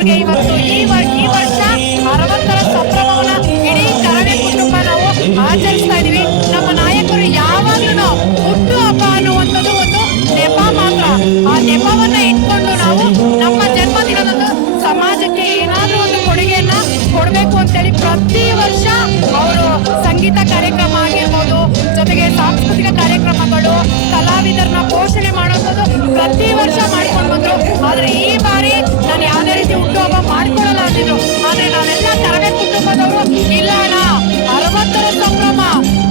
ಅವ್ರಿಗೆ ಇವತ್ತು ಈ ವರ್ಷ 60ರ ಸಂಭ್ರಮವನ್ನ ಇಡೀ ಕರವೇ ಕುಟುಂಬ ನಾವು ಆಚರಿಸ್ತಾ ಇದೀವಿ. ನಮ್ಮ ನಾಯಕರು ಯಾವಾಗ್ಲೂ ಹುಟ್ಟು ಹಬ್ಬ ಅನ್ನುವಂಥದ್ದು ಒಂದು ನೆಪ ಮಾತ್ರ. ಆ ನೆಪವನ್ನ ಇಟ್ಕೊಂಡು ನಾವು ನಮ್ಮ ಜನ್ಮದಿನದಂದು ಸಮಾಜಕ್ಕೆ ಏನಾದ್ರೂ ಒಂದು ಕೊಡುಗೆಯನ್ನ ಕೊಡಬೇಕು ಅಂತೇಳಿ ಪ್ರತಿ ವರ್ಷ ಅವರು ಸಂಗೀತ ಕಾರ್ಯಕ್ರಮ ಆಗಿರ್ಬೋದು, ಜೊತೆಗೆ ಸಾಂಸ್ಕೃತಿಕ ಕಾರ್ಯಕ್ರಮಗಳು, ಕಲಾವಿದರನ್ನ ಪೋಷಣೆ ಮಾಡೋದು ಪ್ರತಿ ವರ್ಷ ಮಾಡ್ಕೊಂಡು ಬಂದ್ರು. ಆದ್ರೆ ಈ ಬಾರಿ ನಾನು ಯಾವುದೇ ರೀತಿ ಹುಟ್ಟುಹಬ್ಬ ಮಾಡ್ಕೊಳ್ಳಲ್ಲ ಅಂತಿದ್ರು. ಆದ್ರೆ ನಾವೆಲ್ಲ ಕರವೇ ಕುಟುಂಬದವರು ಇಲ್ಲ ಅಣ್ಣ, 60ರ ಸಂಭ್ರಮ,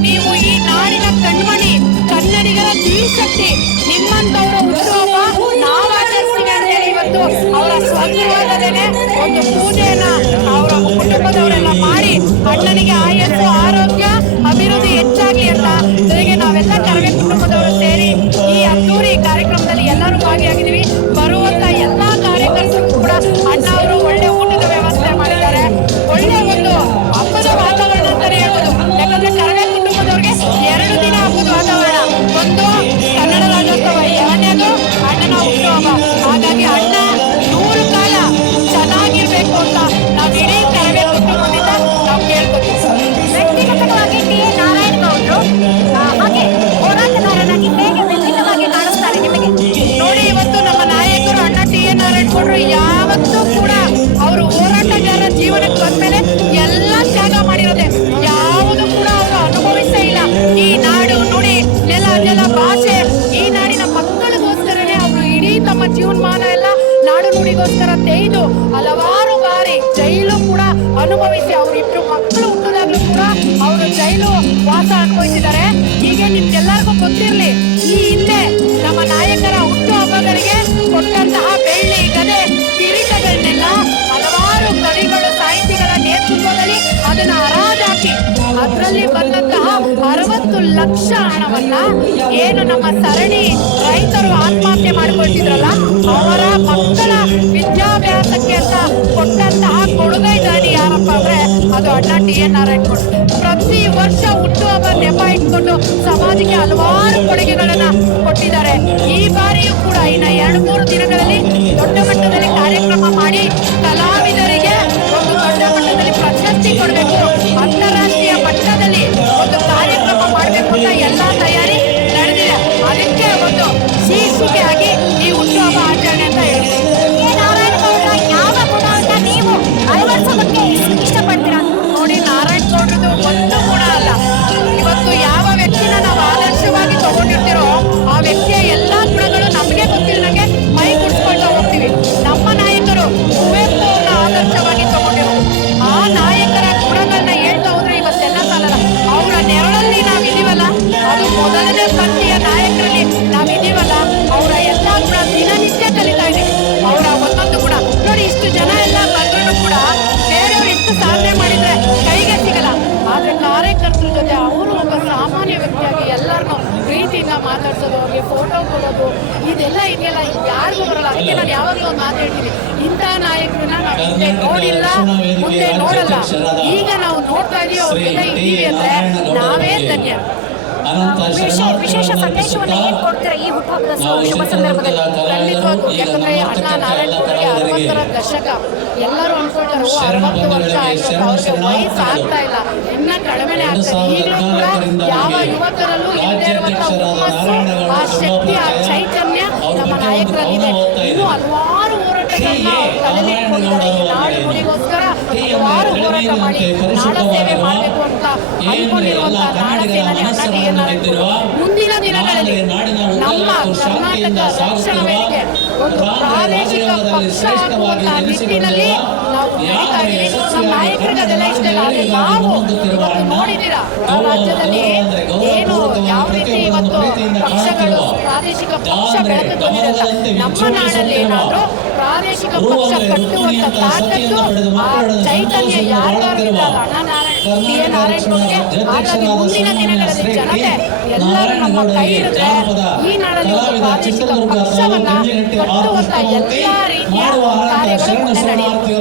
ನೀವು ಈ ನಾಡಿನ ಕಣ್ಮಣಿ, ಕನ್ನಡಿಗರ ಧೀಶಕ್ತಿ, ನಿಮ್ಮಂತವರ ಹುಟ್ಟುಹಬ್ಬ ನಾವು ಆಚರಿಸ್ತೀವಿ ಅಂತ ಹೇಳಿ ಇವತ್ತು ಅವರ ಸ್ವಗೃಹದಲ್ಲೇನೆ ಒಂದು ಪೂಜೆಯನ್ನ ಅವರ ಕುಟುಂಬದವರೆಲ್ಲ ಮಾಡಿ ಅಣ್ಣನಿಗೆ ಆಯಸ್ಸು, ಆರೋಗ್ಯ, ಅಭಿವೃದ್ಧಿ ಹೆಚ್ಚಾಗಿ ಅಂತ ಜೊತೆಗೆ ನಾವೆಲ್ಲ ಕರವೇ ಕುಟುಂಬದವರು ಸೇರಿ ಈ ಅದ್ದೂರಿ ಕಾರ್ಯಕ್ರಮದಲ್ಲಿ ಎಲ್ಲರೂ ಭಾಗಿಯಾಗಿದ್ದೀವಿ. ಬರುವಂತ ಎಲ್ಲಾ ಕಾರ್ಯಕರ್ತರಿಗೂ ಕೂಡ ಅಣ್ಣ ಅವರು ಒಳ್ಳೆ ಊಟದ ವ್ಯವಸ್ಥೆ ಮಾಡಿದ್ದಾರೆ. ಒಳ್ಳೆ ಒಂದು ಹಬ್ಬದ ವಾತಾವರಣ ಅಂತಾನೆ ಹೇಳ್ಬೋದು. ಯಾಕಂದ್ರೆ ಕರವೇ ಕುಟುಂಬದವ್ರಿಗೆ 2 ದಿನ ಹಬ್ಬದ ವಾತಾವರಣ. ಒಂದು ಕನ್ನಡ ರಾಜ್ಯೋತ್ಸವ, ಎರಡನೇದು ಅಣ್ಣನ ಹುಟ್ಟುಹಬ್ಬ. ಹಾಗಾಗಿ ಅಣ್ಣ 100 ಕಾಲ ಚೆನ್ನಾಗಿರ್ಬೇಕು ಅಂತ ನಾವು ಇಡೀ ಕರವೇ ಕುಟುಂಬದಿಂದ ನಾವು ಕೇಳ್ಕೊತೀವಿ. ವ್ಯಕ್ತಿಗತವಾಗಿ ಟಿ ಎ ನಾರಾಯಣಗೌಡರು ಹಾಗೆ ಹೋರಾಟಗಾರನಾಗಿ ಹೇಗೆ ವ್ಯಕ್ತಿಗತವಾಗಿ ಕಾಣಿಸ್ತಾರೆ ನಿಮಗೆ? ನೋಡಿ, ಇವತ್ತು ನಮ್ಮ ನಾಯಕರು ಅಣ್ಣ ಟಿ ಎ ನಾರಾಯಣಗೌಡರು ಯಾವತ್ತೂ ಕೂಡ ಅವರು ಹೋರಾಟಗಾರರ ಜೀವನಕ್ಕೆ ಬಂದ್ಮೇಲೆ ಎಲ್ಲ ತ್ಯಾಗ ಮಾಡಿರೋದೆ, ಯಾವುದು ಕೂಡ ಅವರು ಅನುಭವಿಸೇ ಇಲ್ಲ. ಈ ನಾಡು ನುಡಿ ನೆಲ ಜಲ ಭಾಷೆ ಈ ನಾಡಿನ ಮಕ್ಕಳಿಗೋಸ್ಕರನೇ ಅವರು ಇಡೀ ತಮ್ಮ ಜೀವನಮಾನ ಎಲ್ಲ ನಾಡು ನುಡಿಗೋಸ್ಕರ ತೆಗೆದು ಹಲವಾರು ಬಾರಿ ಜೈಲು ಕೂಡ ಅನುಭವಿಸಿ ಅವರಿಬ್ರು ಮಕ್ಕಳು ಹುಟ್ಟಿದಾಗ್ಲೂ ಕೂಡ ಅವರು ಜೈಲು ವಾಸ ಅನುಭವಿಸಿದ್ದಾರೆ. ಹೀಗೆ ನಿಮ್ಗೆಲ್ಲರಿಗೂ ಗೊತ್ತಿರಲಿ, ಈ ಹಿಂದೆ ನಮ್ಮ ನಾಯಕರ ಹುಟ್ಟು ಹಬ್ಬಗಳಿಗೆ ಕೊಟ್ಟಂತಹ ಬೆಳ್ಳಿ ಗದೆ ಕಿರೀಟಗಳನ್ನೆಲ್ಲ ಹಲವಾರು ಕವಿಗಳು, ಸಾಹಿತಿಗಳ ನೇತೃತ್ವದಲ್ಲಿ ಅದನ್ನ ಹರಾಜಾಕಿ ಅದರಲ್ಲಿ ಬಂದಂತಹ 60 ಲಕ್ಷ ಹಣವನ್ನ ಏನು ನಮ್ಮ ಸರಣಿ ರೈತರು ಆತ್ಮಹತ್ಯೆ ಮಾಡಿಕೊಳ್ತಿದ್ರಲ್ಲ ಅವರ ಮಕ್ಕಳ ವಿದ್ಯಾಭ್ಯಾಸಕ್ಕೆ ಅಂತ ಕೊಟ್ಟಂತಹ ಕೊಡುಗೈದಾರಿ ಯಾರಪ್ಪ ಅಂದ್ರೆ ಅದು ಅಣ್ಣ ಟಿ ಎ ನಾರಾಯಣಗೌಡರು. ಪ್ರತಿ ವರ್ಷ ಹುಟ್ಟುಹಬ್ಬ ನೆಪ ಇಟ್ಕೊಂಡು ಸಮಾಜಕ್ಕೆ ಹಲವಾರು ಕೊಡುಗೆಗಳನ್ನ ಕೊಟ್ಟಿದ್ದಾರೆ. ಈ ಬಾರಿಯೂ ಕೂಡ ಇನ್ನು 2-3 ದಿನಗಳಲ್ಲಿ ದೊಡ್ಡ ಮಟ್ಟದಲ್ಲಿ ಕಾರ್ಯಕ್ರಮ ಮಾಡಿ ಕಲಾವಿದರಿಗೆ ಒಂದು ದೊಡ್ಡ ಮಟ್ಟದಲ್ಲಿ ಪ್ರಶಸ್ತಿ ಕೊಡಬೇಕು, ಅಂತಾರಾಷ್ಟ್ರೀಯ ಮಟ್ಟದಲ್ಲಿ ಒಂದು ಕಾರ್ಯಕ್ರಮ ಮಾಡಬೇಕು ಅಂತ ಎಲ್ಲ ತಯಾರಿ ನಡೆದಿದೆ. ಅದಕ್ಕೆ ಒಂದು ಶೀರ್ಷಿಕೆಯಾಗಿ ಈ ಹುಟ್ಟುಹಬ್ಬ ಆಚರಣೆ ಅಂತ ಹೇಳಿದೆ. ನಾರಾಯಣಗೌಡರ ಯಾವ ಗುಣ ಅಂತ ನೀವು ಅಳವಡಿಸೋದಕ್ಕೆ ಇಷ್ಟಪಡ್ತೀರಾ? ನೋಡಿ, ನಾರಾಯಣಗೌಡರದು ಒಂದು ಗುಣ ಅಲ್ಲ. ಇವತ್ತು ಯಾವ ವ್ಯಕ್ತಿನ ನಾವು ಆದರ್ಶವಾಗಿ ತಗೊಂಡಿರ್ತೀರೋ ಆ ವ್ಯಕ್ತಿಯ ಎಲ್ಲಾ ಗುಣಗಳು ನಮಗೆ ಗೊತ್ತಿಲ್ಲದಂಗೆ ಮೈ ಗುಡಿಸ್ಕೊಳ್ತಾ ಹೋಗ್ತೀವಿ. ನಮ್ಮ ನಾಯಕರು ಕುವೆಂಪು ಅವ್ರನ್ನ ಆದರ್ಶವಾಗಿ ತಗೊಂಡಿರೋದು. ಆ ನಾಯಕರ ಗುಣಗಳನ್ನ ಹೇಳ್ತಾ ಹೋದ್ರೆ ಇವತ್ತೆಲ್ಲ ಸಾಲಲ್ಲ. ಅವರ ನೆರಳಲ್ಲಿ ನಾವಿದೀವಲ್ಲ, ಅದು ಮೊದಲನೇ ಪಂಕ್ತಿಯ ನಾಯಕರಲ್ಲಿ ನಾವಿದೀವಲ್ಲ, ಅವರ ಎಲ್ಲಾ ಗುಣ ದಿನನಿತ್ಯ ಕಲಿತಾ ಇದ್ದೀವಿ. ಅವರ ಒಂದೊಂದು ಗುಣ ನೋಡಿ, ಇಷ್ಟು ಜನ ಎಲ್ಲ ಬಂದ್ರು ಕೂಡ ಬೇರೆಯವರು ಎಷ್ಟು ಸಾಧನೆ ಮಾಡಿದ್ರೆ ಕೈಗೆ ಸಿಗಲ್ಲ. ಆದ್ರೆ ಕಾರ್ಯಕರ್ತರ ಜೊತೆ ಅವರು ಒಬ್ಬ ಸಾಮಾನ್ಯ ವ್ಯಕ್ತಿಯಾಗಿ ಎಲ್ಲರನ್ನೂ ಪ್ರೀತಿಯಿಂದ ಮಾತಾಡ್ಸೋದು, ಅವ್ರಿಗೆ ಫೋಟೋ ಕೊಡೋದು, ಇದೆಲ್ಲ ಇದೆಯಲ್ಲ ಯಾರಿಗೂ ಬರಲ್ಲ. ಅದಕ್ಕೆ ನಾನು ಯಾವಾಗಲೂ ಒಂದು ಮಾತು ಹೇಳ್ತೀನಿ, ಇಂಥ ನಾಯಕರನ್ನ ನಾವು ಮುಂದೆ ನೋಡಿಲ್ಲ, ಮುಂದೆ ನೋಡಲ್ಲ. ಈಗ ನಾವು ನೋಡ್ತಾ ಇದೀವಿ, ಅವ್ರಿಗೆಲ್ಲ ಇದ್ದೀವಿ ಅಂದ್ರೆ ನಾವೇ ಧನ್ಯ. ವಿಶೇಷ ಸಂದೇಶವನ್ನು ಏನ್ ಕೊಡ್ತೀರಾ ಈ ಹುಟ್ಟುಹಬ್ಬದ ಶುಭ ಸಂದರ್ಭದಲ್ಲಿ? ಖಂಡಿತವಾಗ್ಲೂ. ಯಾಕಂದ್ರೆ ಅಣ್ಣ ನಾರಾಯಣಗೌಡರಿಗೆ 60ರ ದಶಕ ಎಲ್ಲರೂ ಅನ್ಕೊಳ್ತಾರೆ 60 ವರ್ಷ ಆಯ್ತು, ಅವ್ರಿಗೆ ವಯಸ್ಸಾಗ್ತಾ ಇಲ್ಲ, ಇನ್ನ ಕಡಿಮೆನೆ ಆಗ್ತದೆ. ಈಗಲೂ ಕೂಡ ಯಾವ ಯುವಕರಲ್ಲೂ ಇಲ್ಲದೆ ಇರುವಂತಹ ಹುಮ್ಮಸ್ಸು, ಆ ಶಕ್ತಿ, ಆ ಚೈತನ್ಯ ನಮ್ಮ ನಾಯಕರಲ್ಲಿದೆ. ಇನ್ನು ಹಲವಾರು ಹೋರಾಟಗಳನ್ನ ತಲೆಯಲ್ಲಿ ಇಟ್ಕೊಂಡಿದ್ದಾರೆ. ಈ ನಾಡು ನುಡಿಗೋಸ್ಕರ ಹಲವಾರು ಹೋರಾಟ ಮಾಡಿ ನಾಡ ಸೇವೆ ಮಾಡಬೇಕು ಅಂತ ಅನ್ಕೊಂಡಿರುವಂತಹ ನಾಡ ಸೇನಾನಿ ಅಣ್ಣ ಟಿ ಎ ನಾರಾಯಣಗೌಡರು ಮುಂದಿನ ದಿನಗಳಲ್ಲಿ ನಮ್ಮ ಕರ್ನಾಟಕ ರಕ್ಷಣಾ ವೇದಿಕೆ ಒಂದು ಪ್ರಾದೇಶಿಕ ಪಕ್ಷ ಆಗುವಂತಹ ನಿಟ್ಟಿನಲ್ಲಿ ನಾವು ನಡೀತಾ ಇದ್ದೀವಿ. ನಮ್ಮ ನಾಯಕರಿಗೆ ಅದೆಲ್ಲ ಇಷ್ಟ ಇಲ್ಲ. ಆದರೆ ನಾವು ಇವತ್ತು ನೋಡಿದ್ದೀರಾ ರಾಜ್ಯದಲ್ಲಿ ಏನು ಯಾವ ರೀತಿ ಇವತ್ತು ಪಕ್ಷಗಳು ಪ್ರಾದೇಶಿಕ ಪಕ್ಷ ಬೆಳೆದು ಬಂದಿರಲ್ಲ. ನಮ್ಮ ನಾಡಲ್ಲಿ ಏನಾದರೂ ಪ್ರಾದೇಶಿಕ ಪಕ್ಷ ಕಟ್ಟುವಂತ ತಾಕತ್ತು, ಆ ಚೈತನ್ಯ ಯಾರ್ಯಾರಿಲ್ಲ ಅಣ್ಣ ಟಿ ಎ ನಾರಾಯಣಗೌಡರಿಗೆ. ಹಾಗಾಗಿ ಮುಂದಿನ ದಿನಗಳಲ್ಲಿ ಜನತೆ ಎಲ್ಲರೂ ನಮ್ಮ ಕೈ ಹಿಡಿದ್ರೆ ಈ ನಾಡಲ್ಲಿ ಒಂದು ಪ್ರಾದೇಶಿಕ ಪಕ್ಷವನ್ನ ಕಟ್ಟುವಂತ ಎಲ್ಲಾ ರೀತಿಯ ಕಾರ್ಯಗಳು ಮುಂದೆ ನಡೆಯುತ್ತೆ.